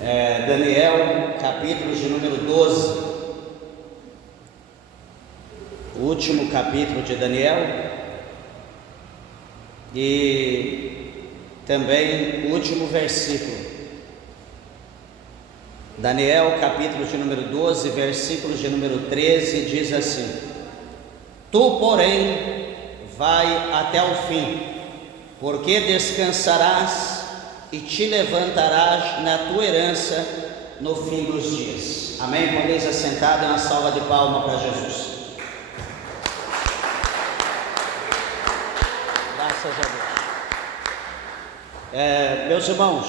Daniel, capítulo de número 12, o último capítulo de Daniel, e também o último versículo. Daniel, capítulo de número 12, versículo de número 13, diz assim: Tu, porém, vai até o fim, porque descansarás e te levantarás na tua herança no fim dos dias. Amém? Podeis assentado, uma salva de palmas para Jesus. Graças a Deus. Meus irmãos,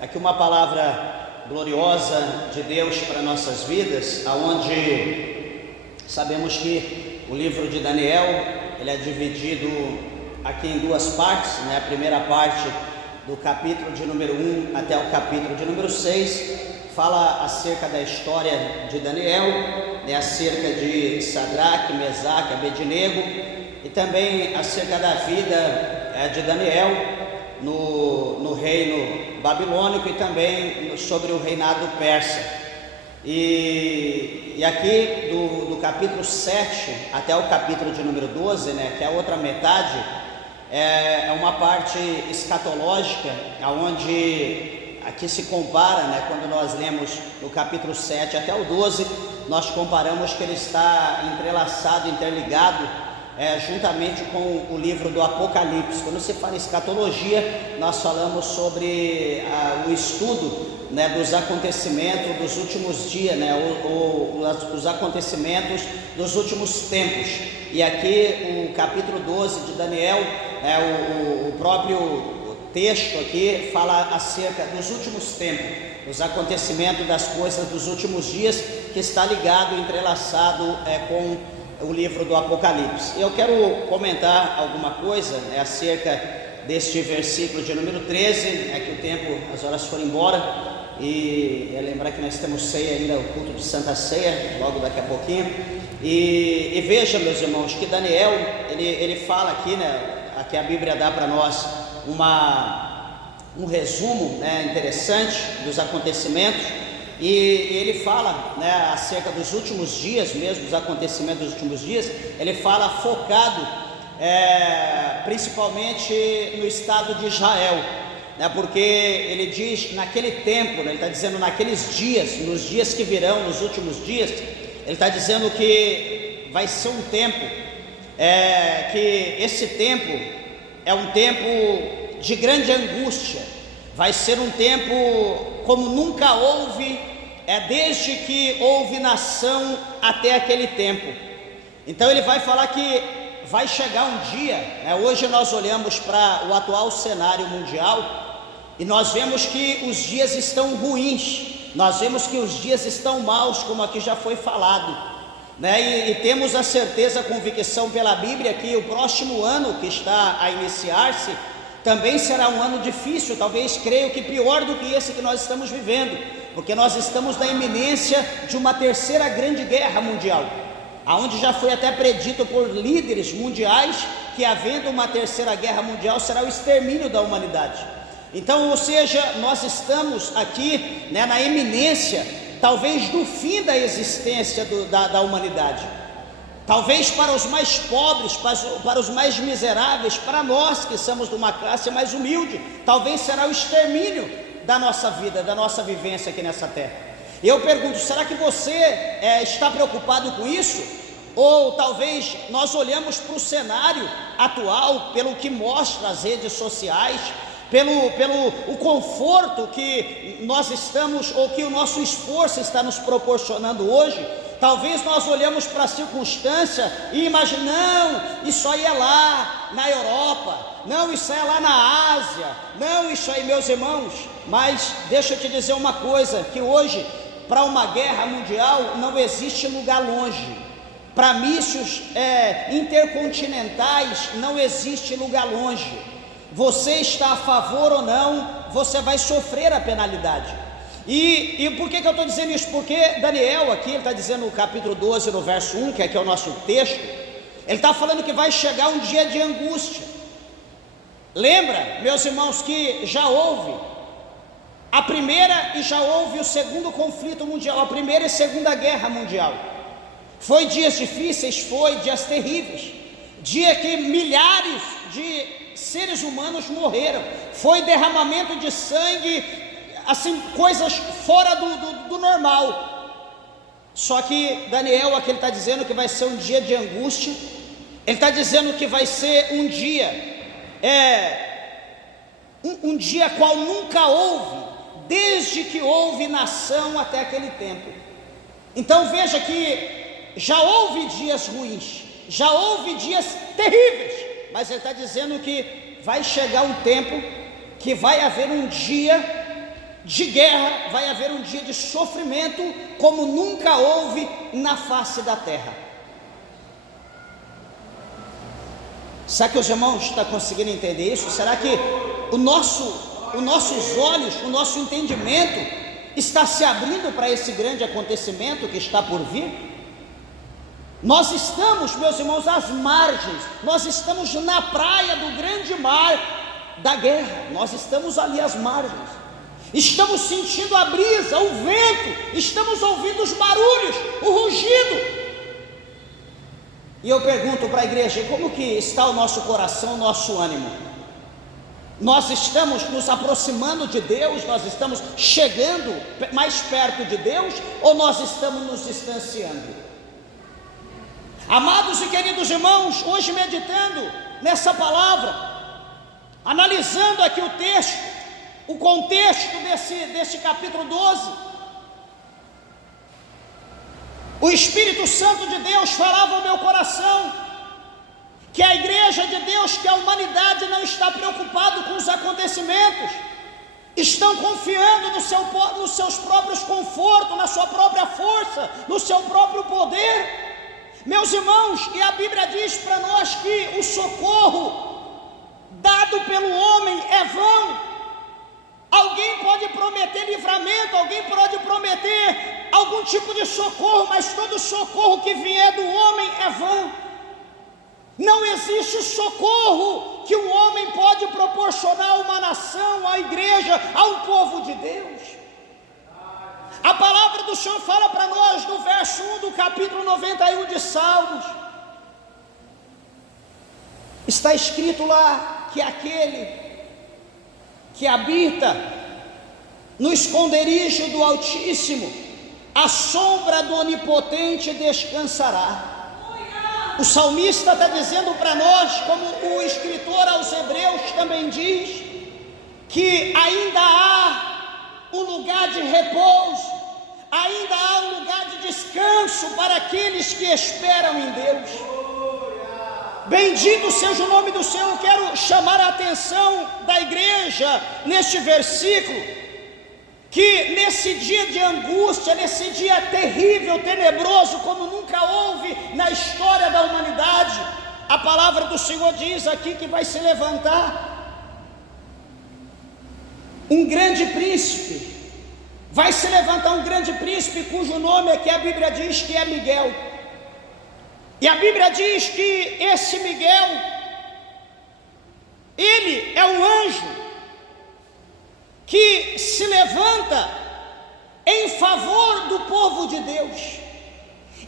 aqui uma palavra gloriosa de Deus para nossas vidas, aonde sabemos que o livro de Daniel, ele é dividido aqui em duas partes, né? A primeira parte do capítulo de número 1 até o capítulo de número 6, fala acerca da história de Daniel, né? Acerca de Sadraque, Mesaque, Abednego, e também acerca da vida de Daniel no reino babilônico e também sobre o reinado persa. E aqui do capítulo 7 até o capítulo de número 12, né, que é a outra metade, é uma parte escatológica, onde aqui se compara, né, quando nós lemos no capítulo 7 até o 12, nós comparamos que ele está entrelaçado, interligado, juntamente com o livro do Apocalipse. Quando se fala em escatologia, nós falamos sobre o estudo, né, dos acontecimentos dos últimos dias, né, os acontecimentos dos últimos tempos. E aqui o capítulo 12 de Daniel, o próprio texto aqui fala acerca dos últimos tempos, os acontecimentos das coisas dos últimos dias, que está ligado, entrelaçado com o livro do Apocalipse. Eu quero comentar alguma coisa acerca deste versículo de número 13, que o tempo, as horas foram embora, e lembrar que nós temos ceia ainda, o culto de Santa Ceia, logo daqui a pouquinho, e veja, meus irmãos, que Daniel, ele fala aqui, né, aqui a Bíblia dá para nós um resumo, né, interessante dos acontecimentos. E ele fala, né, acerca dos últimos dias mesmo, dos acontecimentos dos últimos dias. Ele fala focado principalmente no estado de Israel, né, porque ele diz naquele tempo, né, ele está dizendo naqueles dias, nos dias que virão, nos últimos dias, ele está dizendo que vai ser um tempo, que esse tempo é um tempo de grande angústia, vai ser um tempo como nunca houve, desde que houve nação até aquele tempo. Então ele vai falar que vai chegar um dia, né? Hoje nós olhamos para o atual cenário mundial e nós vemos que os dias estão ruins, nós vemos que os dias estão maus, como aqui já foi falado, né? E temos a certeza, a convicção pela Bíblia que o próximo ano que está a iniciar-se também será um ano difícil, talvez creio que pior do que esse que nós estamos vivendo, porque nós estamos na iminência de uma terceira grande guerra mundial, aonde já foi até predito por líderes mundiais que, havendo uma terceira guerra mundial, será o extermínio da humanidade. Então, ou seja, nós estamos aqui, né, na iminência, talvez do fim da existência da humanidade. Talvez para os mais pobres, para os mais miseráveis, para nós que somos de uma classe mais humilde, talvez será o extermínio da nossa vida, da nossa vivência aqui nessa terra. E eu pergunto, será que você está preocupado com isso? Ou talvez nós olhamos para o cenário atual, pelo que mostra as redes sociais, pelo o conforto que nós estamos, ou que o nosso esforço está nos proporcionando hoje. Talvez nós olhamos para a circunstância e imaginamos, não, isso aí é lá na Europa, não, isso aí é lá na Ásia, não, isso aí, meus irmãos. Mas deixa eu te dizer uma coisa, que hoje, para uma guerra mundial, não existe lugar longe. Para mísseis intercontinentais, não existe lugar longe. Você está a favor ou não, você vai sofrer a penalidade. E por que eu estou dizendo isso? Porque Daniel aqui, ele está dizendo no capítulo 12, no verso 1, que aqui é o nosso texto, ele está falando que vai chegar um dia de angústia. Lembra, meus irmãos, que já houve a primeira e já houve o segundo conflito mundial, a primeira e segunda guerra mundial. Foi dias difíceis, foi dias terríveis, dia que milhares de seres humanos morreram, foi derramamento de sangue, assim, coisas fora do normal. Só que Daniel aqui ele está dizendo que vai ser um dia de angústia, ele está dizendo que vai ser um dia, um dia qual nunca houve, desde que houve nação até aquele tempo. Então veja que já houve dias ruins, já houve dias terríveis, mas ele está dizendo que vai chegar um tempo que vai haver um dia de guerra, vai haver um dia de sofrimento como nunca houve na face da terra. Será que os irmãos estão conseguindo entender isso? Será que os nossos olhos, o nosso entendimento está se abrindo para esse grande acontecimento que está por vir? Nós estamos, meus irmãos, às margens, nós estamos na praia do grande mar da guerra, nós estamos ali às margens, estamos sentindo a brisa, o vento, estamos ouvindo os barulhos, o rugido. E eu pergunto para a igreja, como que está o nosso coração, o nosso ânimo? Nós estamos nos aproximando de Deus, nós estamos chegando mais perto de Deus, ou nós estamos nos distanciando? Amados e queridos irmãos, hoje meditando nessa palavra, analisando aqui o texto, o contexto desse capítulo 12, o Espírito Santo de Deus falava ao meu coração, que a igreja de Deus, que a humanidade não está preocupado com os acontecimentos, estão confiando nos seus próprios confortos, na sua própria força, no seu próprio poder. Meus irmãos, e a Bíblia diz para nós que o socorro dado pelo homem é vão. Alguém pode prometer livramento, alguém pode prometer algum tipo de socorro, mas todo socorro que vier do homem é vão. Não existe socorro que um homem pode proporcionar a uma nação, à igreja, a um povo de Deus. A palavra do Senhor fala para nós no verso 1 do capítulo 91 de Salmos. Está escrito lá que aquele que habita no esconderijo do Altíssimo, a sombra do Onipotente descansará. O salmista está dizendo para nós, como o escritor aos Hebreus também diz, que ainda há um lugar de repouso, ainda há um lugar de descanso para aqueles que esperam em Deus. Bendito seja o nome do Senhor. Eu quero chamar a atenção da igreja neste versículo, que nesse dia de angústia, nesse dia terrível, tenebroso, como nunca houve na história da humanidade, a palavra do Senhor diz aqui que vai se levantar um grande príncipe. Vai se levantar um grande príncipe cujo nome aqui a Bíblia diz que é Miguel. E a Bíblia diz que esse Miguel, ele é um anjo que se levanta em favor do povo de Deus.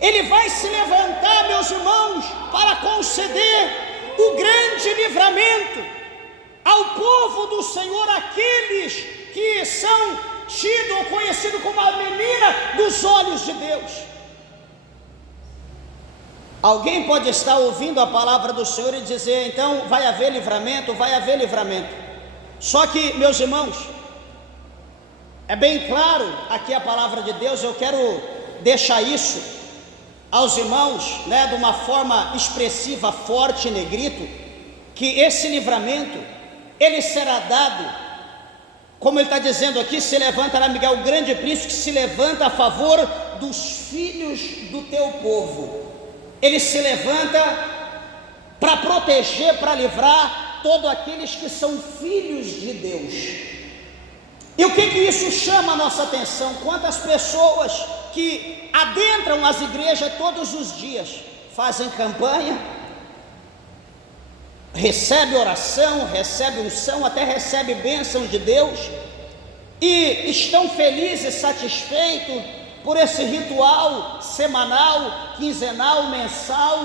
Ele vai se levantar, meus irmãos, para conceder o grande livramento ao povo do Senhor, aqueles que são tidos ou conhecidos como a menina dos olhos de Deus. Alguém pode estar ouvindo a palavra do Senhor e dizer, então vai haver livramento, vai haver livramento. Só que, meus irmãos, é bem claro aqui a palavra de Deus. Eu quero deixar isso aos irmãos, de uma forma expressiva, forte, em negrito, que esse livramento, ele será dado, como ele está dizendo aqui, se levanta lá Miguel, o grande príncipe que se levanta a favor dos filhos do teu povo. Ele se levanta para proteger, para livrar todos aqueles que são filhos de Deus. E o que isso chama a nossa atenção? Quantas pessoas que adentram as igrejas todos os dias, fazem campanha, recebe oração, recebe unção, até recebe bênção de Deus, e estão felizes, satisfeitos por esse ritual semanal, quinzenal, mensal.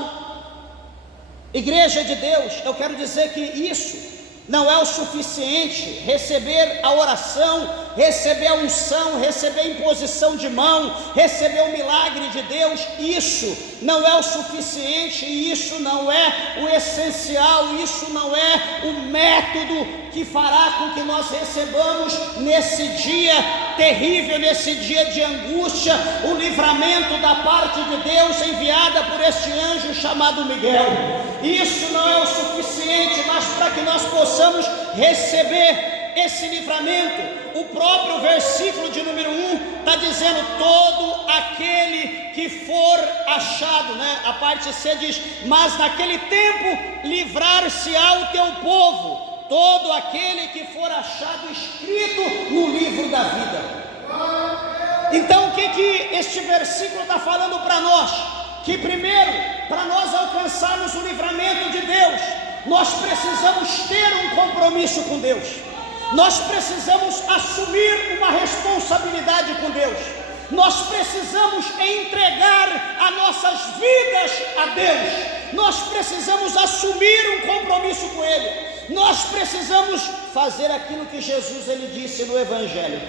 Igreja de Deus, eu quero dizer que isso não é o suficiente. Receber a oração, receber a unção, receber a imposição de mão, receber o milagre de Deus, isso não é o suficiente, isso não é o essencial, isso não é o método que fará com que nós recebamos nesse dia terrível, nesse dia de angústia, o livramento da parte de Deus enviada por este anjo chamado Miguel. Isso não é o suficiente, mas para que nós possamos receber esse livramento, o próprio versículo de número 1 está dizendo: todo aquele que for achado, né? A parte C diz: mas naquele tempo livrar-se-á o teu povo, todo aquele que for achado escrito no livro da vida. Então o que este versículo está falando para nós? Que primeiro, para nós alcançarmos o livramento de Deus, nós precisamos ter um compromisso com Deus, nós precisamos assumir uma responsabilidade com Deus, nós precisamos entregar as nossas vidas a Deus, nós precisamos assumir um compromisso com Ele, nós precisamos fazer aquilo que Jesus ele disse no Evangelho.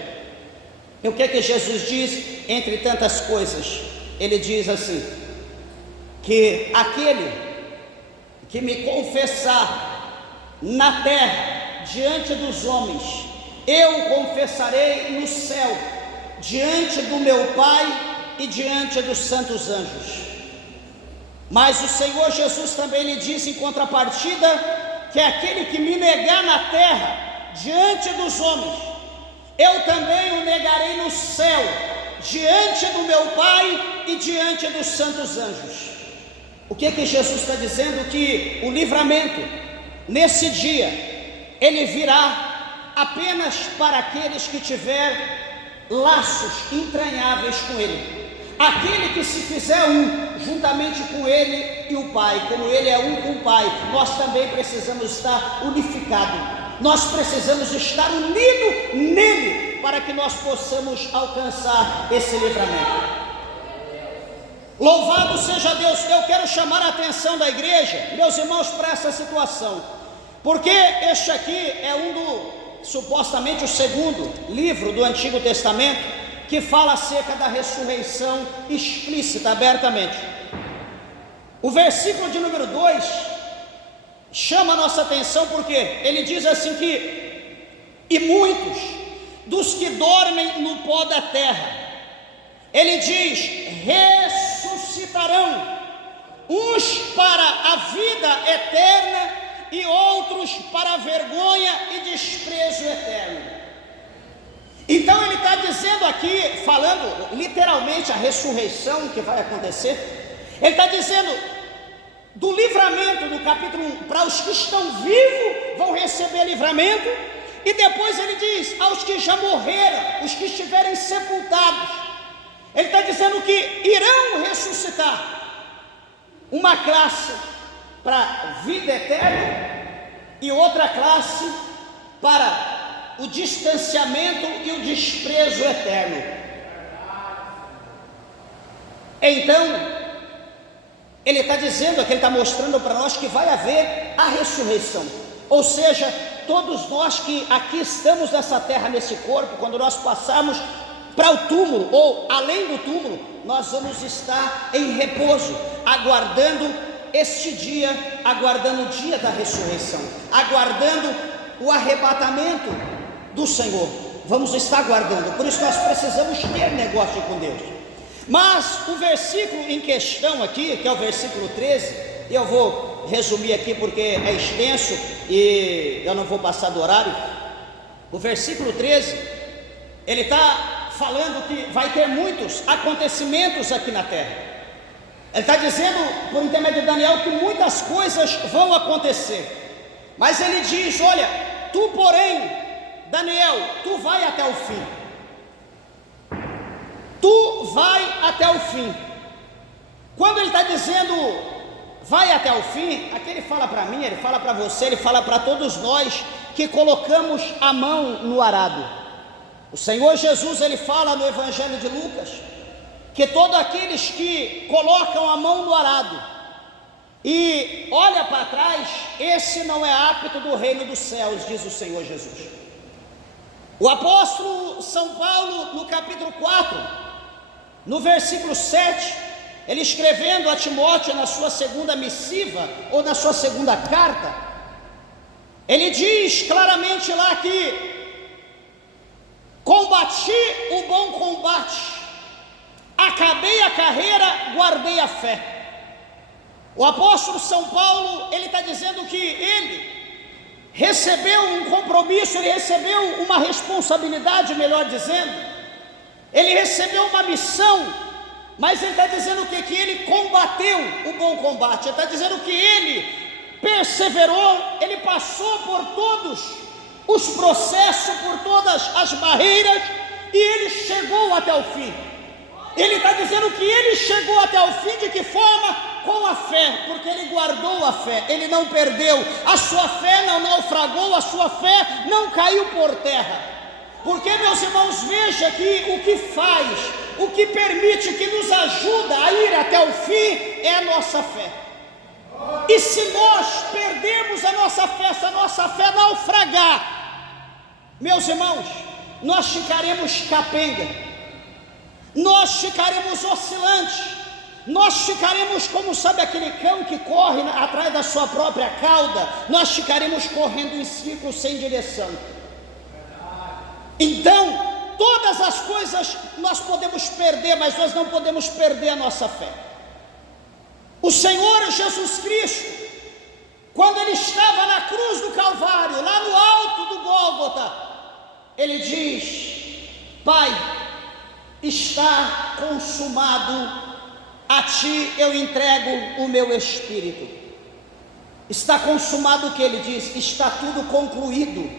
E o que é que Jesus diz? Entre tantas coisas, ele diz assim: que aquele que me confessar na terra diante dos homens, eu confessarei no céu diante do meu Pai e diante dos santos anjos. Mas o Senhor Jesus também lhe disse em contrapartida que aquele que me negar na terra diante dos homens, eu também o negarei no céu diante do meu Pai e diante dos santos anjos. O que Jesus está dizendo? Que o livramento nesse dia ele virá apenas para aqueles que tiver laços entranháveis com Ele, aquele que se fizer um juntamente com Ele e o Pai. Como Ele é um com o Pai, nós também precisamos estar unificados, nós precisamos estar unidos nele para que nós possamos alcançar esse livramento. Louvado seja Deus. Eu quero chamar a atenção da igreja, meus irmãos, para essa situação, porque este aqui é supostamente o segundo livro do Antigo Testamento que fala acerca da ressurreição explícita, abertamente. O versículo de número 2 chama a nossa atenção, porque ele diz assim que: e muitos dos que dormem no pó da terra, ele diz, ressuscitarão, uns para a vida eterna e outros para a vergonha e desprezo eterno. Então ele está dizendo aqui, falando literalmente a ressurreição que vai acontecer, ele está dizendo do livramento do capítulo 1, para os que estão vivos vão receber livramento, e depois ele diz aos que já morreram, os que estiverem sepultados, ele está dizendo que irão ressuscitar, uma classe para a vida eterna e outra classe para o distanciamento e o desprezo eterno. Então ele está dizendo aqui, ele está mostrando para nós que vai haver a ressurreição, ou seja, todos nós que aqui estamos nessa terra, nesse corpo, quando nós passarmos para o túmulo ou além do túmulo, nós vamos estar em repouso, aguardando este dia, aguardando o dia da ressurreição, aguardando o arrebatamento do Senhor. Vamos estar aguardando, por isso nós precisamos ter negócio com Deus. Mas o versículo em questão aqui, que é o versículo 13, eu vou resumir aqui porque é extenso e eu não vou passar do horário. O versículo 13, ele está falando que vai ter muitos acontecimentos aqui na terra. Ele está dizendo, por intermédio de Daniel, que muitas coisas vão acontecer, mas ele diz, olha, tu porém, Daniel, tu vai até o fim, tu vai até o fim. Quando ele está dizendo vai até o fim, aqui ele fala para mim, ele fala para você, ele fala para todos nós que colocamos a mão no arado. O Senhor Jesus, ele fala no Evangelho de Lucas, que todos aqueles que colocam a mão no arado e olha para trás, esse não é apto do reino dos céus, diz o Senhor Jesus. O apóstolo São Paulo, no capítulo 4, no versículo 7, ele escrevendo a Timóteo na sua segunda missiva, ou na sua segunda carta, ele diz claramente lá que combati o bom combate, acabei a carreira, guardei a fé. O apóstolo São Paulo, ele está dizendo que ele recebeu um compromisso, ele recebeu uma responsabilidade, melhor dizendo, ele recebeu uma missão, mas ele está dizendo que ele combateu o bom combate, ele está dizendo que ele perseverou, ele passou por todos os processos, por todas as barreiras, e ele chegou até o fim. Ele está dizendo que ele chegou até o fim, de que forma? Com a fé, porque ele guardou a fé, ele não perdeu, a sua fé não naufragou, a sua fé não caiu por terra. Porque, meus irmãos, veja que o que faz, o que permite, que nos ajuda a ir até o fim é a nossa fé. E se nós perdemos a nossa fé, se a nossa fé naufragar, meus irmãos, nós ficaremos capenga, nós ficaremos oscilantes, nós ficaremos como, sabe, aquele cão que corre atrás da sua própria cauda, nós ficaremos correndo em círculos sem direção. Então, todas as coisas nós podemos perder, mas nós não podemos perder a nossa fé. O Senhor Jesus Cristo, quando ele estava na cruz do Calvário, lá no alto do Gólgota, ele diz: Pai, está consumado, a ti eu entrego o meu espírito. Está consumado o que ele diz? Está tudo concluído,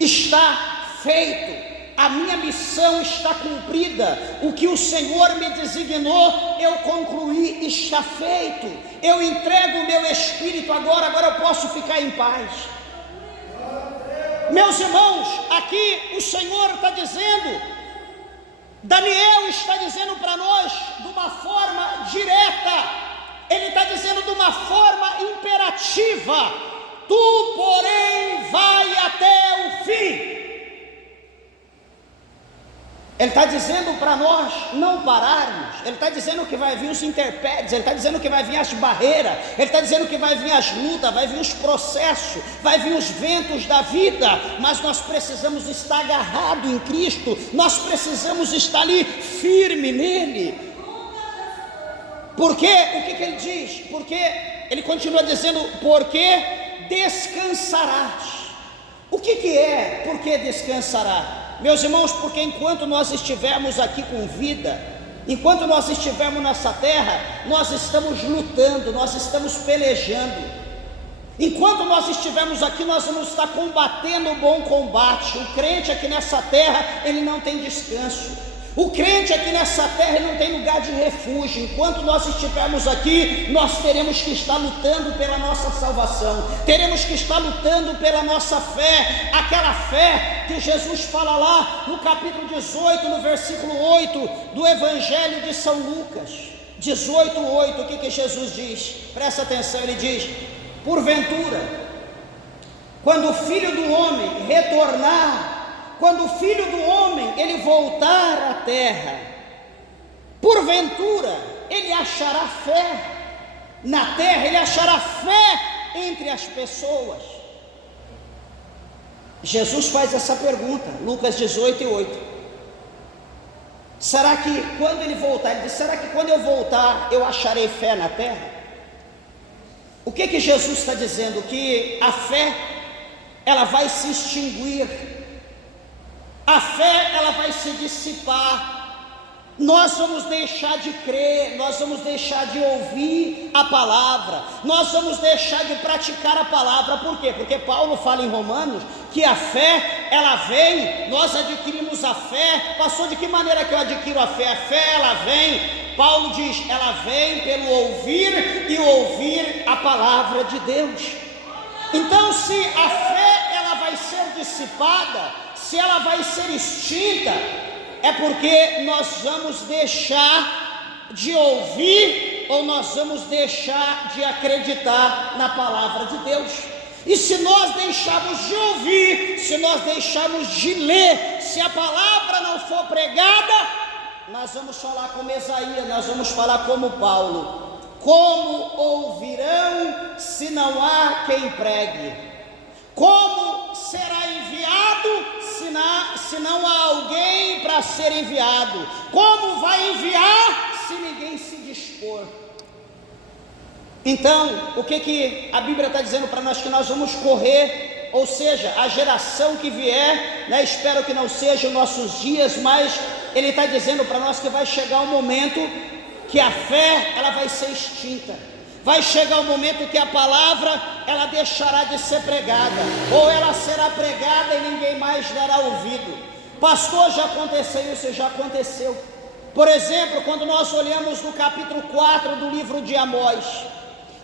está feito, a minha missão está cumprida, o que o Senhor me designou, eu concluí, está feito, eu entrego o meu espírito agora eu posso ficar em paz. Meus irmãos, aqui o Senhor está dizendo, Daniel está dizendo para nós de uma forma direta, ele está dizendo de uma forma imperativa: tu, porém, vai até o fim. Ele está dizendo para nós não pararmos, ele está dizendo que vai vir os intempéries, ele está dizendo que vai vir as barreiras, ele está dizendo que vai vir as lutas, vai vir os processos, vai vir os ventos da vida, mas nós precisamos estar agarrados em Cristo, nós precisamos estar ali firme nele. Porque, o que ele diz? Porque ele continua dizendo, porque descansarás. O que é porque descansará? Meus irmãos, porque enquanto nós estivermos aqui com vida, enquanto nós estivermos nessa terra, nós estamos lutando, nós estamos pelejando. Enquanto nós estivermos aqui, nós vamos estar combatendo o bom combate. O crente aqui nessa terra, ele não tem descanso. O crente aqui nessa terra não tem lugar de refúgio. Enquanto nós estivermos aqui, nós teremos que estar lutando pela nossa salvação, teremos que estar lutando pela nossa fé, aquela fé que Jesus fala lá no capítulo 18, no versículo 8 do Evangelho de São Lucas, 18:8, o que Jesus diz? Presta atenção, ele diz: porventura, quando o Filho do Homem retornar, quando o Filho do Homem ele voltar à terra, porventura ele achará fé na terra, ele achará fé entre as pessoas. Jesus faz essa pergunta, Lucas 18:8. Será que quando ele voltar, ele diz, será que quando eu voltar eu acharei fé na terra? O que Jesus está dizendo? Que a fé ela vai se extinguir, a fé ela vai se dissipar, nós vamos deixar de crer, nós vamos deixar de ouvir a palavra, nós vamos deixar de praticar a palavra. Por quê? Porque Paulo fala em Romanos que a fé ela vem, nós adquirimos a fé. Passou de que maneira que eu adquiro a fé? A fé ela vem, Paulo diz, ela vem pelo ouvir e ouvir a palavra de Deus. Então, se a fé ela vai ser dissipada, se ela vai ser extinta, é porque nós vamos deixar de ouvir ou nós vamos deixar de acreditar na palavra de Deus. E se nós deixarmos de ouvir, se nós deixarmos de ler, se a palavra não for pregada, nós vamos falar como Isaías, nós vamos falar como Paulo: como ouvirão se não há quem pregue? Como será enviado se não há alguém para ser enviado? Como vai enviar se ninguém se dispor? Então, o que a Bíblia está dizendo para nós? Que nós vamos correr, ou seja, a geração que vier, né, espero que não seja os nossos dias, mas ele está dizendo para nós que vai chegar um momento que a fé, ela vai ser extinta. Vai chegar um momento que a palavra, ela deixará de ser pregada, ou ela será pregada e ninguém mais dará ouvido. Pastor, já aconteceu isso? Já aconteceu. Por exemplo, quando nós olhamos no capítulo 4 do livro de Amós,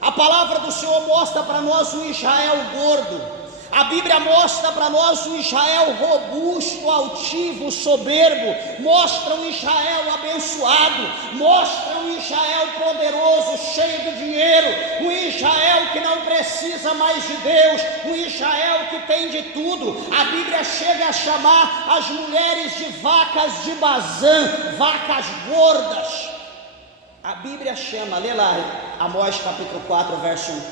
a palavra do Senhor mostra para nós o Israel gordo. A Bíblia mostra para nós o Israel robusto, altivo, soberbo. Mostra um Israel abençoado. Mostra um Israel poderoso, cheio de dinheiro. Um Israel que não precisa mais de Deus. Um Israel que tem de tudo. A Bíblia chega a chamar as mulheres de vacas de Bazã, vacas gordas. A Bíblia chama, lê lá, Amós capítulo 4, verso 1.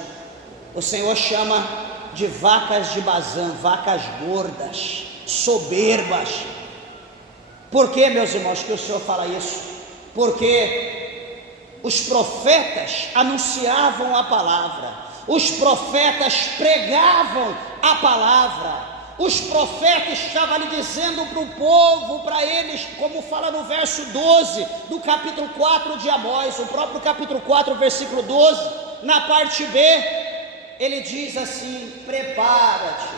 O Senhor chama de vacas de Bazã, vacas gordas, soberbas. Por que, meus irmãos, que o Senhor fala isso? Porque os profetas anunciavam a palavra, os profetas pregavam a palavra. Os profetas estavam ali dizendo para o povo, para eles, como fala no verso 12 do capítulo 4 de Amós, o próprio capítulo 4, versículo 12, na parte B, ele diz assim: prepara-te,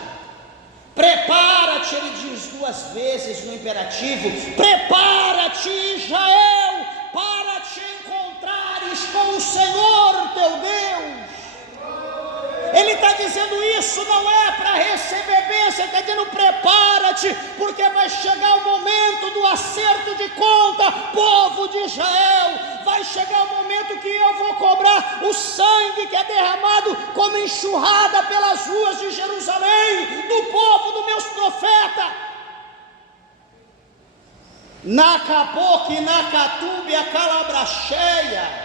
prepara-te, ele diz duas vezes no imperativo: prepara-te, Israel, para te encontrares com o Senhor teu Deus. Ele está dizendo isso não é para receber bênção, ele está dizendo prepara-te, porque vai chegar o momento do acerto de conta, povo de Israel. Vai chegar o momento que eu vou cobrar o sangue que é derramado como enxurrada pelas ruas de Jerusalém, do povo dos meus profetas. Na capoque, na catube, a calabracheia.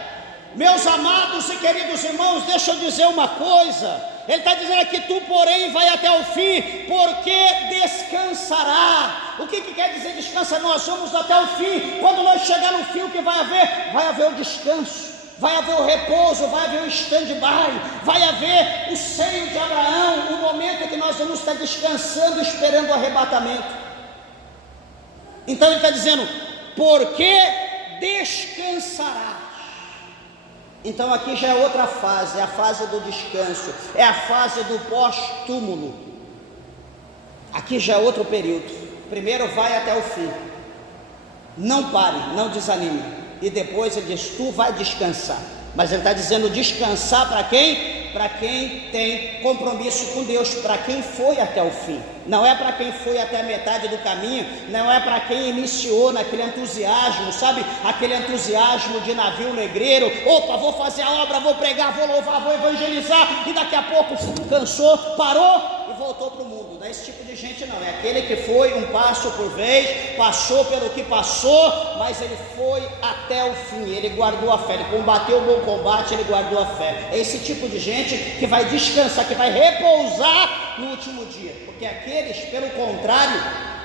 Meus amados e queridos irmãos, deixa eu dizer uma coisa. Ele está dizendo aqui: tu porém vai até o fim, porque descansará. O que quer dizer descansa? Nós vamos até o fim. Quando nós chegar no fim, o que vai haver? Vai haver o descanso, vai haver o repouso, vai haver o stand-by, vai haver o seio de Abraão, o momento que nós vamos estar descansando, esperando o arrebatamento. Então ele está dizendo: porque descansará. Então aqui já é outra fase, é a fase do descanso, é a fase do pós-túmulo. Aqui já é outro período. Primeiro vai até o fim, não pare, não desanime, e depois ele diz: tu vai descansar. Mas ele está dizendo descansar para quem? Para quem tem compromisso com Deus, para quem foi até o fim. Não é para quem foi até a metade do caminho, não é para quem iniciou naquele entusiasmo, sabe? Aquele entusiasmo de navio negreiro. Opa, vou fazer a obra, vou pregar, vou louvar, vou evangelizar, e daqui a pouco cansou, parou e voltou para o mundo. Não é esse tipo de gente não, é aquele que foi um passo por vez, passou pelo que passou, mas ele foi até o fim, ele guardou a fé, ele combateu o bom combate, ele guardou a fé. É esse tipo de gente que vai descansar, que vai repousar no último dia. Porque aqueles, pelo contrário,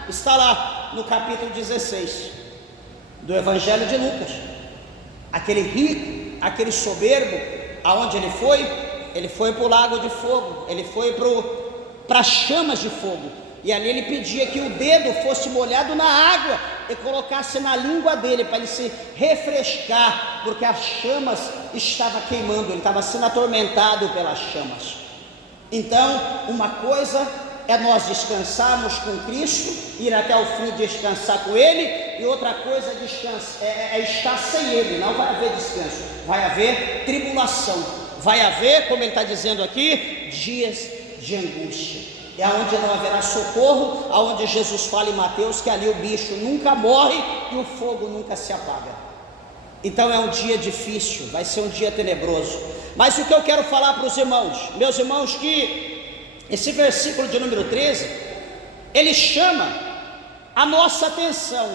está lá no capítulo 16 do Evangelho de Lucas, aquele rico, aquele soberbo, aonde ele foi para o lago de fogo, ele foi para chamas de fogo, e ali ele pedia que o dedo fosse molhado na água e colocasse na língua dele para ele se refrescar, porque as chamas estavam queimando, ele estava sendo atormentado pelas chamas. Então, uma coisa é nós descansarmos com Cristo, ir até o fim descansar com Ele, e outra coisa é estar sem Ele. Não vai haver descanso, vai haver tribulação, vai haver, como ele está dizendo aqui, dias de angústia. é onde não haverá socorro, aonde Jesus fala em Mateus que ali o bicho nunca morre e o fogo nunca se apaga. Então é um dia difícil, vai ser um dia tenebroso. Mas o que eu quero falar para os irmãos, meus irmãos, que esse versículo de número 13, ele chama a nossa atenção.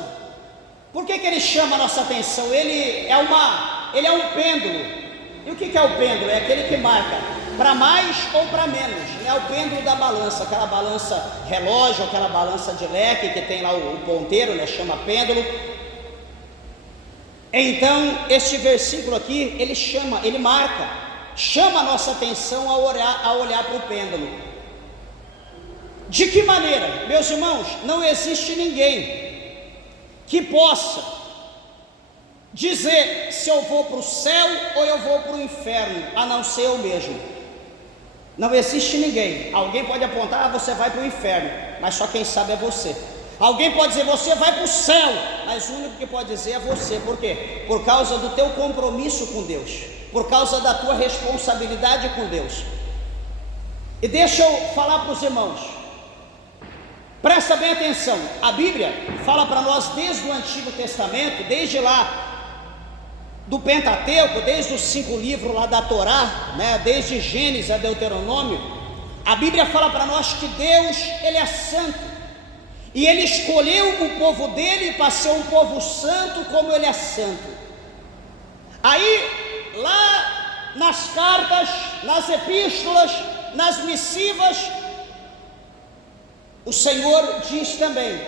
Por que ele chama a nossa atenção? Ele é um pêndulo. E o que é o pêndulo? É aquele que marca para mais ou para menos. É o pêndulo da balança, aquela balança relógio, aquela balança de leque que tem lá o ponteiro, né? Chama pêndulo. Então, este versículo aqui, ele marca, chama a nossa atenção a olhar para o pêndulo. De que maneira? Meus irmãos, não existe ninguém que possa dizer se eu vou para o céu ou eu vou para o inferno, a não ser eu mesmo. Não existe ninguém. Alguém pode apontar, você vai para o inferno, mas só quem sabe é você. Alguém pode dizer, você vai para o céu, mas o único que pode dizer é você. Por quê? Por causa do teu compromisso com Deus, por causa da tua responsabilidade com Deus. E deixa eu falar para os irmãos, presta bem atenção, a Bíblia fala para nós desde o Antigo Testamento, desde lá do Pentateuco, desde os 5 livros lá da Torá, né, desde Gênesis a Deuteronômio, a Bíblia fala para nós que Deus, Ele é santo, e Ele escolheu o povo dele para ser um povo santo como Ele é santo. Aí, lá nas cartas, nas epístolas, nas missivas, o Senhor diz também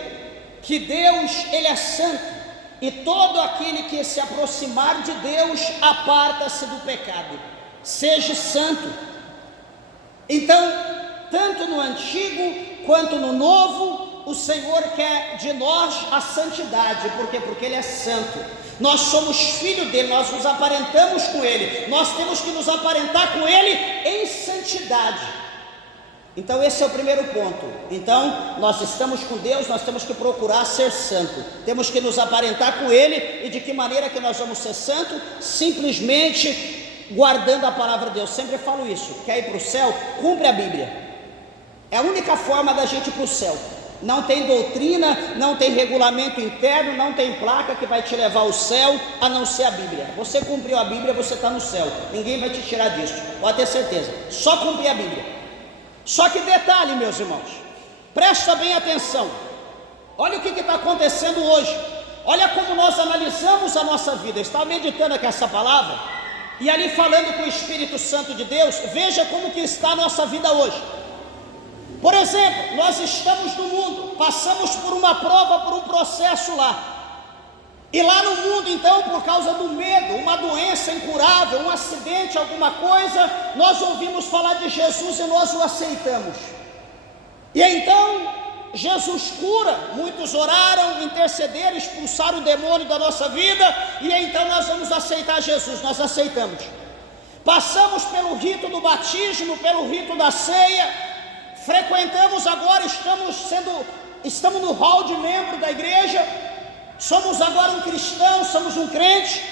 que Deus, Ele é santo, e todo aquele que se aproximar de Deus aparta-se do pecado, seja santo. Então, tanto no Antigo quanto no Novo, o Senhor quer de nós a santidade. Por quê? Porque Ele é santo. Nós somos filhos dele, nós nos aparentamos com Ele, nós temos que nos aparentar com Ele em santidade. Então esse é o primeiro ponto. Então nós estamos com Deus, nós temos que procurar ser santo, temos que nos aparentar com Ele. E de que maneira que nós vamos ser santo? Simplesmente guardando a palavra de Deus. Sempre falo isso, quer ir para o céu? Cumpre a Bíblia, é a única forma da gente ir para o céu. Não tem doutrina, não tem regulamento interno, não tem placa que vai te levar ao céu, a não ser a Bíblia. Você cumpriu a Bíblia, você está no céu, ninguém vai te tirar disso, pode ter certeza, só cumprir a Bíblia. Só que detalhe, meus irmãos, presta bem atenção, olha o que está acontecendo hoje, olha como nós analisamos a nossa vida. Eu estava meditando aqui essa palavra, e ali falando com o Espírito Santo de Deus, veja como que está a nossa vida hoje. Por exemplo, nós estamos no mundo, passamos por uma prova, por um processo lá, e lá no mundo então, por causa do medo, uma doença incurável, um acidente, alguma coisa, nós ouvimos falar de Jesus e nós o aceitamos, e então Jesus cura, muitos oraram, intercederam, expulsaram o demônio da nossa vida, e então nós vamos aceitar Jesus, nós aceitamos, passamos pelo rito do batismo, pelo rito da ceia, frequentamos agora, estamos no hall de membro da igreja, somos agora um cristão, somos um crente,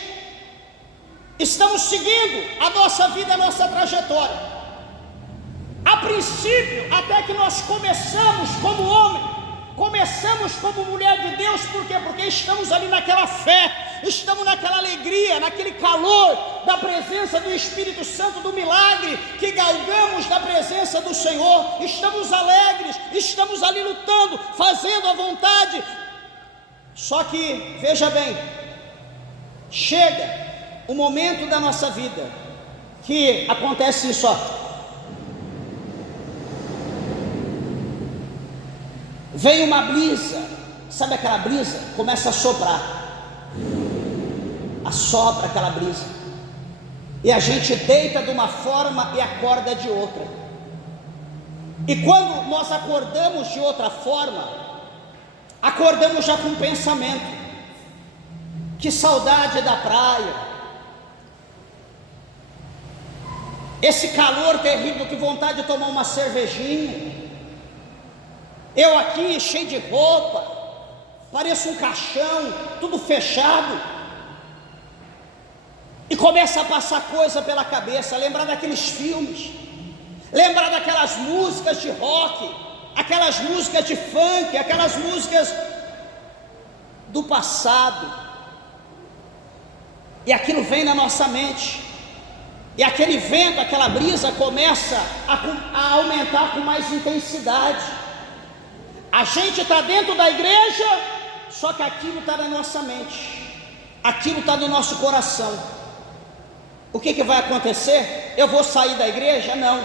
estamos seguindo a nossa vida, a nossa trajetória. A princípio, até que nós começamos como homem, começamos como mulher de Deus. Por quê? Porque estamos ali naquela fé, estamos naquela alegria, naquele calor da presença do Espírito Santo, do milagre que galgamos da presença do Senhor, estamos alegres, estamos ali lutando, fazendo a vontade. Só que, veja bem, chega um momento da nossa vida que acontece isso, ó. Vem uma brisa, sabe aquela brisa? Começa a soprar, assopra aquela brisa, e a gente deita de uma forma e acorda de outra. E quando nós acordamos de outra forma, acordamos já com um pensamento: que saudade da praia, esse calor terrível, que vontade de tomar uma cervejinha. Eu aqui cheio de roupa, pareço um caixão, tudo fechado. E começa a passar coisa pela cabeça, lembrar daqueles filmes, lembrar daquelas músicas de rock, aquelas músicas de funk, aquelas músicas do passado, e aquilo vem na nossa mente, e aquele vento, aquela brisa começa a aumentar com mais intensidade. A gente está dentro da igreja, só que aquilo está na nossa mente, aquilo está no nosso coração. O que vai acontecer? Eu vou sair da igreja? Não.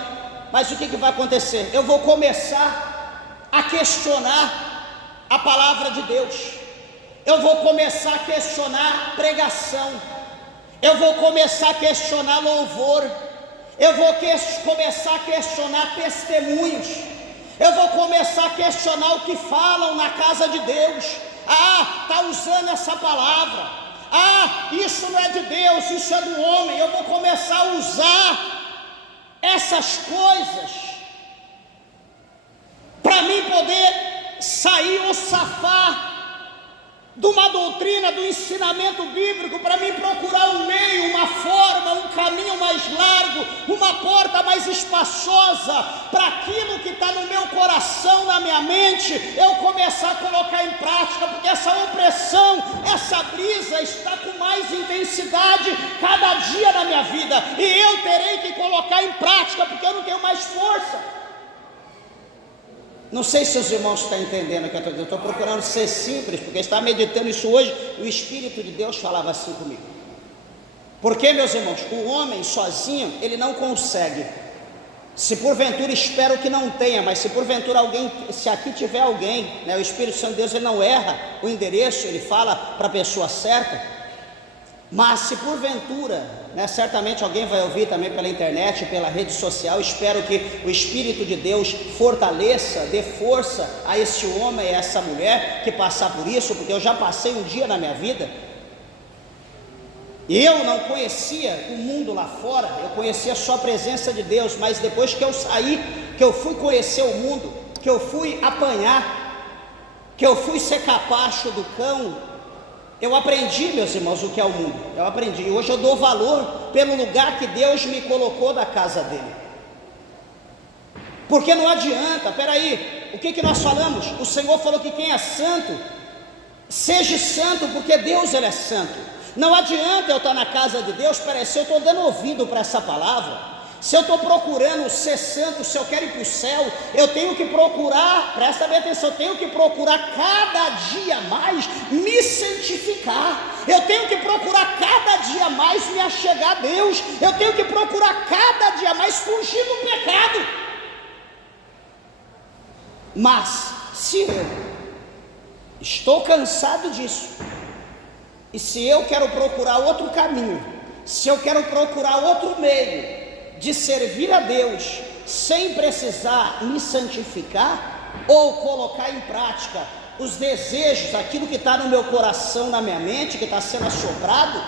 Mas o que vai acontecer? Eu vou começar a questionar a palavra de Deus. Eu vou começar a questionar pregação. Eu vou começar a questionar louvor. Eu vou começar a questionar testemunhos. Eu vou começar a questionar o que falam na casa de Deus. Está usando essa palavra. Isso não é de Deus, isso é do homem. Eu vou começar a usar essas coisas para mim poder sair ou safar de uma doutrina, do ensinamento bíblico, para mim procurar um meio, uma forma, um caminho mais largo, uma porta mais espaçosa, para aquilo que está no meu coração, na minha mente, eu começar a colocar em prática, porque essa opressão, essa brisa está com mais intensidade cada dia na minha vida, e eu terei que colocar em prática, porque eu não tenho mais força. Não sei se os irmãos estão entendendo o que eu estou dizendo. Eu estou procurando ser simples, porque estava meditando isso hoje, e o Espírito de Deus falava assim comigo. Porque, meus irmãos, o homem sozinho, ele não consegue. Se porventura, espero que não tenha, mas se porventura alguém, se aqui tiver alguém, né, o Espírito Santo de Deus, ele não erra o endereço, ele fala para a pessoa certa. Mas se porventura, né, certamente alguém vai ouvir também pela internet, pela rede social, espero que o Espírito de Deus fortaleça, dê força a esse homem e a essa mulher que passar por isso, porque eu já passei um dia na minha vida, e eu não conhecia o mundo lá fora, eu conhecia só a presença de Deus, mas depois que eu saí, que eu fui conhecer o mundo, que eu fui apanhar, que eu fui ser capacho do cão, eu aprendi, meus irmãos, o que é o mundo. Eu aprendi, e hoje eu dou valor pelo lugar que Deus me colocou da casa dele. Porque não adianta, peraí, o que nós falamos? O Senhor falou que quem é santo, seja santo, porque Deus ele é santo. Não adianta eu estar na casa de Deus, peraí, se eu estou dando ouvido para essa palavra, se eu estou procurando ser santo, se eu quero ir para o céu, eu tenho que procurar, presta bem atenção, eu tenho que procurar cada dia mais me santificar, eu tenho que procurar cada dia mais me achegar a Deus, eu tenho que procurar cada dia mais fugir do pecado. Mas, se eu estou cansado disso, e se eu quero procurar outro caminho, se eu quero procurar outro meio de servir a Deus sem precisar me santificar ou colocar em prática os desejos, aquilo que está no meu coração, na minha mente, que está sendo assoprado,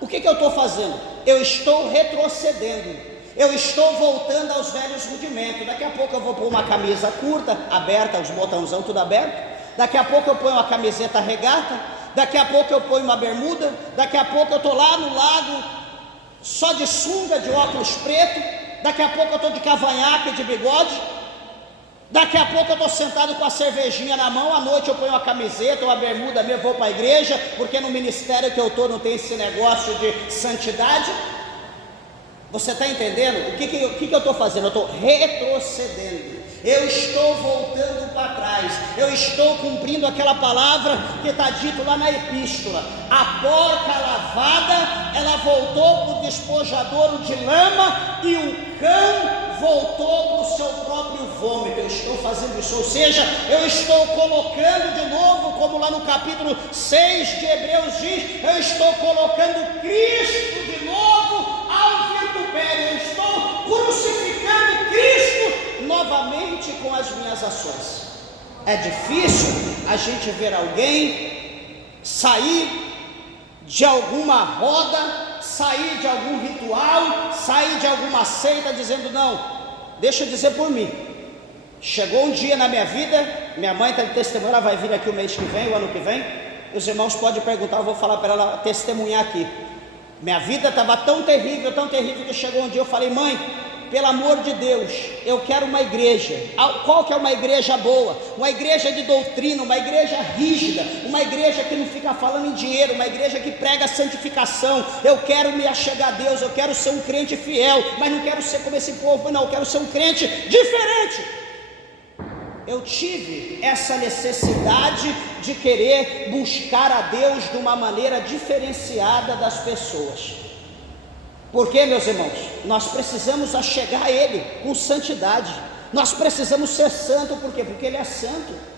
o que eu estou fazendo? Eu estou retrocedendo, eu estou voltando aos velhos rudimentos. Daqui a pouco eu vou pôr uma camisa curta, aberta, os botãozão tudo aberto, daqui a pouco eu ponho uma camiseta regata, daqui a pouco eu ponho uma bermuda, daqui a pouco eu estou lá no lago só de sunga, de óculos preto, daqui a pouco eu estou de cavanhaque, de bigode, daqui a pouco eu estou sentado com a cervejinha na mão, à noite eu ponho uma camiseta, uma bermuda mesmo, vou para a igreja, porque no ministério que eu estou não tem esse negócio de santidade. Você está entendendo? O que eu estou fazendo? Eu estou retrocedendo, eu estou voltando para trás, eu estou cumprindo aquela palavra que está dito lá na epístola: a porca lavada, ela voltou para o despojadouro de lama, e o cão voltou para o seu próprio vômito. Eu estou fazendo isso, ou seja, eu estou colocando de novo, como lá no capítulo 6 de Hebreus diz, eu estou colocando Cristo de novo ao vitupério, eu estou crucificando Cristo novamente com as minhas ações. É difícil a gente ver alguém sair de alguma roda, sair de algum ritual, sair de alguma seita dizendo: não, deixa eu dizer por mim, chegou um dia na minha vida, minha mãe está de testemunho, ela vai vir aqui o mês que vem, o ano que vem, os irmãos podem perguntar, eu vou falar para ela testemunhar aqui. Minha vida estava tão terrível que chegou um dia eu falei: mãe, pelo amor de Deus, eu quero uma igreja. Qual que é uma igreja boa? Uma igreja de doutrina, uma igreja rígida, uma igreja que não fica falando em dinheiro, uma igreja que prega santificação. Eu quero me achegar a Deus, eu quero ser um crente fiel, mas não quero ser como esse povo, não, eu quero ser um crente diferente. Eu tive essa necessidade de querer buscar a Deus de uma maneira diferenciada das pessoas. Porque, meus irmãos, nós precisamos achegar a Ele com santidade. Nós precisamos ser santo, por quê? Porque Ele é santo.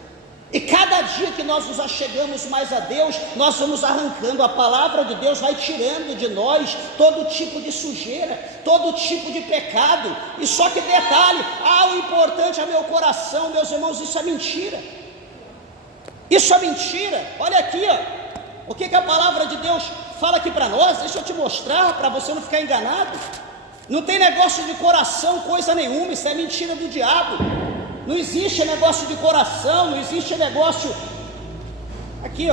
E cada dia que nós nos achegamos mais a Deus, nós vamos arrancando, a palavra de Deus vai tirando de nós todo tipo de sujeira, todo tipo de pecado. E só que detalhe, o importante é meu coração, meus irmãos, isso é mentira. Isso é mentira. Olha aqui, o que a palavra de Deus fala aqui para nós. Deixa eu te mostrar, para você não ficar enganado. Não tem negócio de coração, coisa nenhuma, isso é mentira do diabo. Não existe negócio de coração, não existe negócio. Aqui,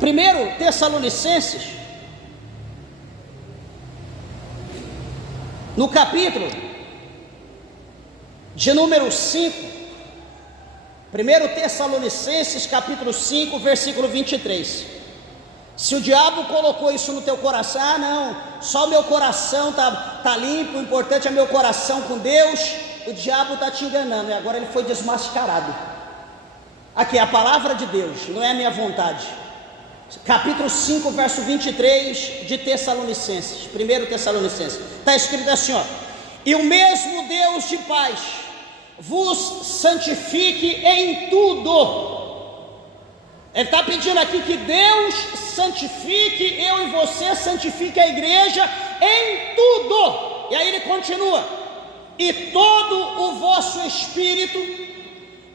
1 Tessalonicenses, no capítulo de número 5, 1 Tessalonicenses capítulo 5, versículo 23. Se o diabo colocou isso no teu coração, não, só o meu coração tá limpo, o importante é meu coração com Deus, o diabo está te enganando, e agora ele foi desmascarado. Aqui, a palavra de Deus, não é a minha vontade. Capítulo 5, verso 23 de Tessalonicenses, 1 Tessalonicenses, está escrito assim, e o mesmo Deus de paz vos santifique em tudo. Ele está pedindo aqui que Deus santifique, eu e você santifique a igreja em tudo. E aí ele continua, e todo o vosso espírito,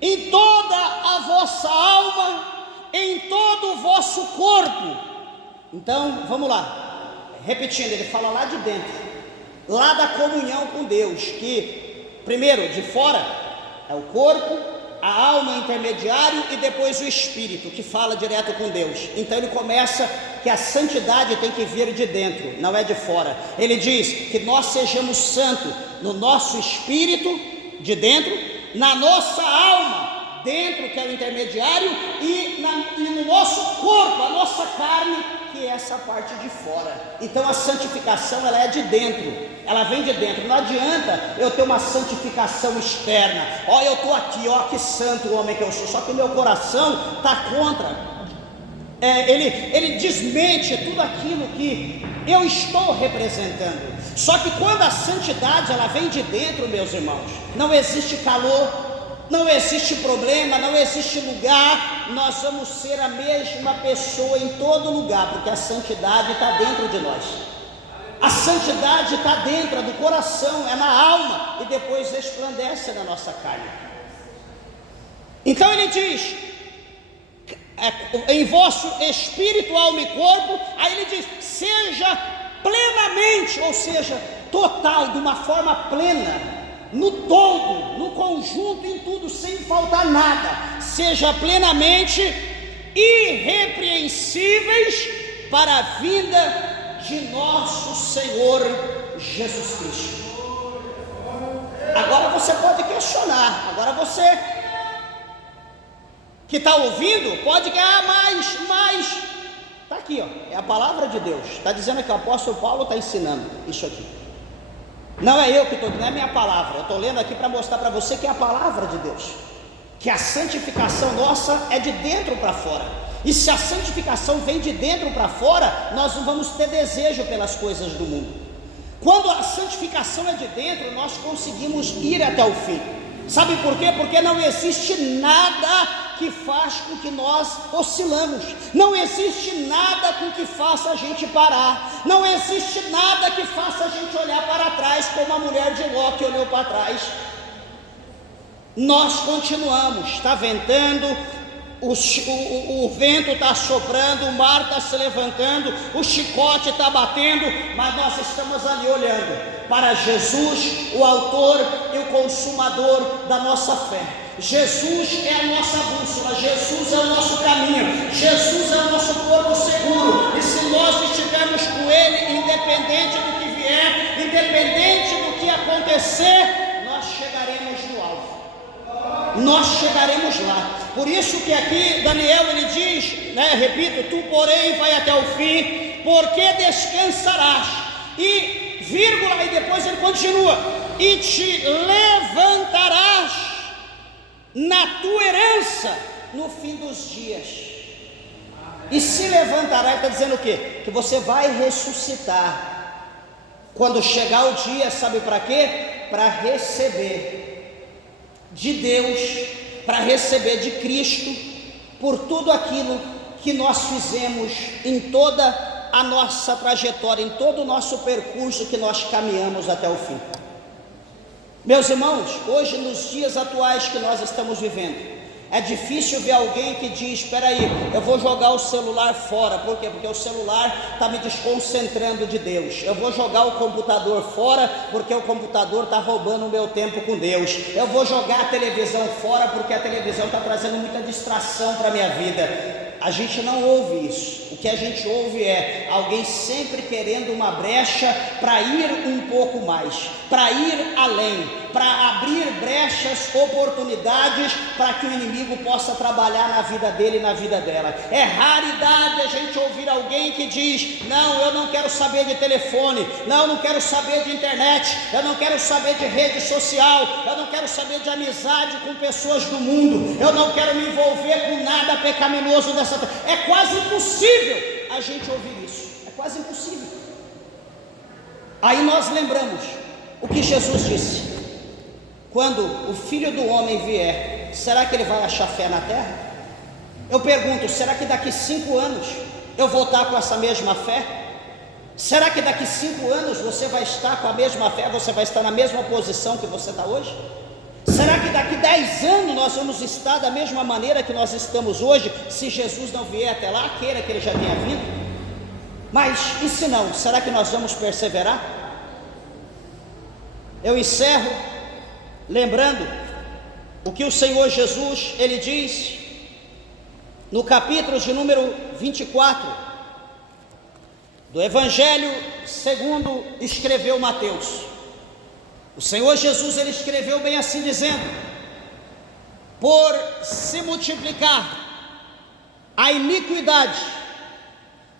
em toda a vossa alma, em todo o vosso corpo. Então, vamos lá, repetindo, ele fala lá de dentro, lá da comunhão com Deus, que primeiro de fora é o corpo, a alma intermediário e depois o espírito, que fala direto com Deus. Então ele começa que a santidade tem que vir de dentro, não é de fora. Ele diz que nós sejamos santos no nosso espírito, de dentro, na nossa alma, dentro, que é o intermediário, e no nosso corpo, a nossa carne, que é essa parte de fora. Então a santificação, ela é de dentro, ela vem de dentro. Não adianta eu ter uma santificação externa, eu estou aqui, que santo homem que eu sou, só que o meu coração está contra, ele desmente tudo aquilo que eu estou representando. Só que quando a santidade, ela vem de dentro, meus irmãos, não existe calor, não existe problema, não existe lugar, nós vamos ser a mesma pessoa em todo lugar, porque a santidade está dentro de nós. A santidade está dentro do coração, é na alma, e depois resplandece na nossa carne. Então ele diz, em vosso espírito, alma e corpo, aí ele diz, seja plenamente, ou seja, total, de uma forma plena, no todo, no conjunto, em tudo, sem faltar nada, seja plenamente irrepreensíveis para a vinda de nosso Senhor Jesus Cristo. Agora você pode questionar, agora você que está ouvindo pode ganhar mais, está aqui, é a palavra de Deus, está dizendo que o apóstolo Paulo está ensinando isso aqui. Não é eu que estou, não é minha palavra, eu estou lendo aqui para mostrar para você que é a palavra de Deus, que a santificação nossa é de dentro para fora, e se a santificação vem de dentro para fora, nós não vamos ter desejo pelas coisas do mundo. Quando a santificação é de dentro, nós conseguimos ir até o fim. Sabe por quê? Porque não existe nada que faz com que nós oscilamos, não existe nada com que faça a gente parar, não existe nada que faça a gente olhar para trás, como a mulher de Ló que olhou para trás. Nós continuamos, está ventando, o vento está soprando, o mar está se levantando, o chicote está batendo, mas nós estamos ali olhando para Jesus, o autor e o consumador da nossa fé. Jesus é a nossa bússola, Jesus é o nosso caminho, Jesus é o nosso porto seguro. E se nós estivermos com Ele, independente do que vier, independente do que acontecer, nós chegaremos no alvo, nós chegaremos lá. Por isso que aqui Daniel ele diz, repito, tu porém vai até o fim, porque descansarás, e vírgula, e depois ele continua, e te levantarás na tua herança no fim dos dias. E se levantará, ele está dizendo o quê? Que você vai ressuscitar quando chegar o dia, sabe para quê? Para receber de Deus, para receber de Cristo, por tudo aquilo que nós fizemos em toda a nossa trajetória, em todo o nosso percurso que nós caminhamos até o fim. Meus irmãos, hoje nos dias atuais que nós estamos vivendo, é difícil ver alguém que diz, espera aí, eu vou jogar o celular fora. Por quê? Porque o celular está me desconcentrando de Deus. Eu vou jogar o computador fora, porque o computador está roubando o meu tempo com Deus. Eu vou jogar a televisão fora, porque a televisão está trazendo muita distração para a minha vida. A gente não ouve isso. O que a gente ouve é alguém sempre querendo uma brecha para ir um pouco mais, para ir além, para abrir brechas, oportunidades para que o inimigo possa trabalhar na vida dele e na vida dela. É raridade a gente ouvir alguém que diz, não, eu não quero saber de telefone, não, eu não quero saber de internet, eu não quero saber de rede social, eu não quero saber de amizade com pessoas do mundo, eu não quero me envolver com nada pecaminoso dessa terra. É quase impossível a gente ouvir isso, é quase impossível. Aí nós lembramos o que Jesus disse: quando o Filho do Homem vier, será que ele vai achar fé na terra? Eu pergunto, será que daqui 5 anos eu vou estar com essa mesma fé? Será que daqui 5 anos você vai estar com a mesma fé, você vai estar na mesma posição que você está hoje? Será que daqui 10 anos nós vamos estar da mesma maneira que nós estamos hoje, se Jesus não vier até lá, queira que ele já tenha vindo? Mas e se não, será que nós vamos perseverar? Eu encerro lembrando o que o Senhor Jesus, ele diz no capítulo de número 24 do Evangelho segundo escreveu Mateus. O Senhor Jesus, ele escreveu bem assim, dizendo: por se multiplicar a iniquidade,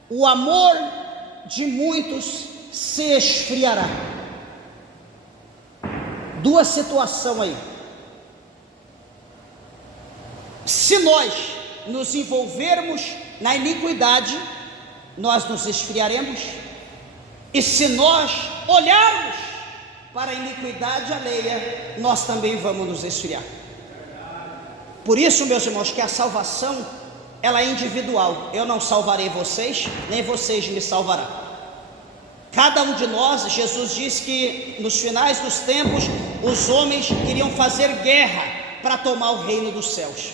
o amor de muitos se esfriará. Duas situações aí. Se nós nos envolvermos na iniquidade, nós nos esfriaremos, e se nós olharmos para a iniquidade alheia, nós também vamos nos esfriar. Por isso, meus irmãos, que a salvação, ela é individual. Eu não salvarei vocês, nem vocês me salvarão. Cada um de nós, Jesus diz que nos finais dos tempos, os homens iriam fazer guerra para tomar o reino dos céus.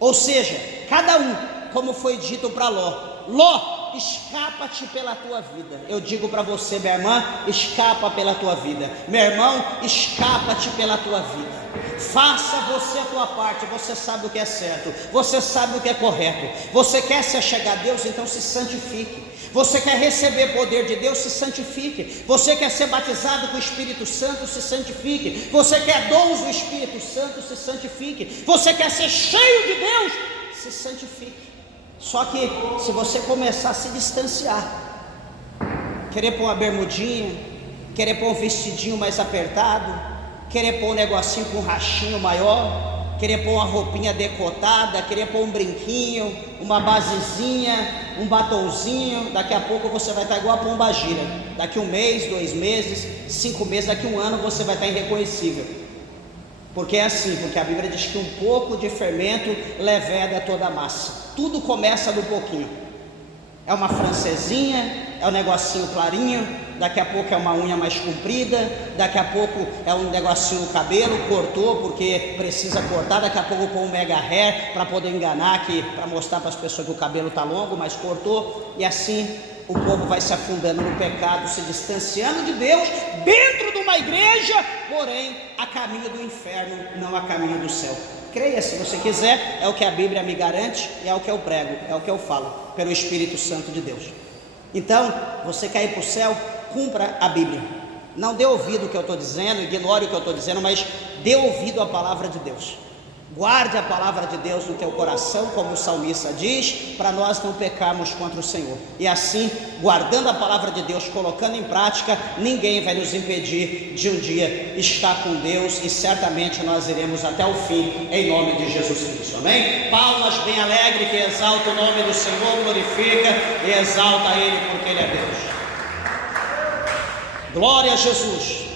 Ou seja, cada um, como foi dito para Ló, escapa-te pela tua vida. Eu digo para você, minha irmã, escapa pela tua vida. Meu irmão, escapa-te pela tua vida. Faça você a tua parte. Você sabe o que é certo, você sabe o que é correto. Você quer se achegar a Deus, então se santifique. Você quer receber poder de Deus, se santifique. Você quer ser batizado com o Espírito Santo, se santifique. Você quer dons do Espírito Santo, se santifique. Você quer ser cheio de Deus, se santifique. Só que se você começar a se distanciar, querer pôr uma bermudinha, querer pôr um vestidinho mais apertado, querer pôr um negocinho com um rachinho maior, querer pôr uma roupinha decotada, querer pôr um brinquinho, uma basezinha, um batonzinho, daqui a pouco você vai estar igual a pombagira. Daqui 1 mês, 2 meses, 5 meses, daqui 1 ano você vai estar irreconhecível. Porque é assim, porque a Bíblia diz que um pouco de fermento leveda toda a massa. Tudo começa no pouquinho. É uma francesinha, é um negocinho clarinho, daqui a pouco é uma unha mais comprida, daqui a pouco é um negocinho no cabelo, cortou porque precisa cortar, daqui a pouco põe um mega hair para poder enganar, para mostrar para as pessoas que o cabelo está longo, mas cortou, e assim o povo vai se afundando no pecado, se distanciando de Deus, dentro de uma igreja, porém a caminho do inferno, não a caminho do céu. Creia se você quiser, é o que a Bíblia me garante, e é o que eu prego, é o que eu falo, pelo Espírito Santo de Deus. Então, você quer ir para o céu? Cumpra a Bíblia. Não dê ouvido ao que eu estou dizendo, ignore o que eu estou dizendo, mas dê ouvido à palavra de Deus. Guarde a palavra de Deus no teu coração, como o salmista diz, para nós não pecarmos contra o Senhor. E assim, guardando a palavra de Deus, colocando em prática, ninguém vai nos impedir de um dia estar com Deus, e certamente nós iremos até o fim, em nome de Jesus Cristo. Amém? Palmas bem alegre, que exalta o nome do Senhor, glorifica e exalta Ele, porque Ele é Deus. Glória a Jesus.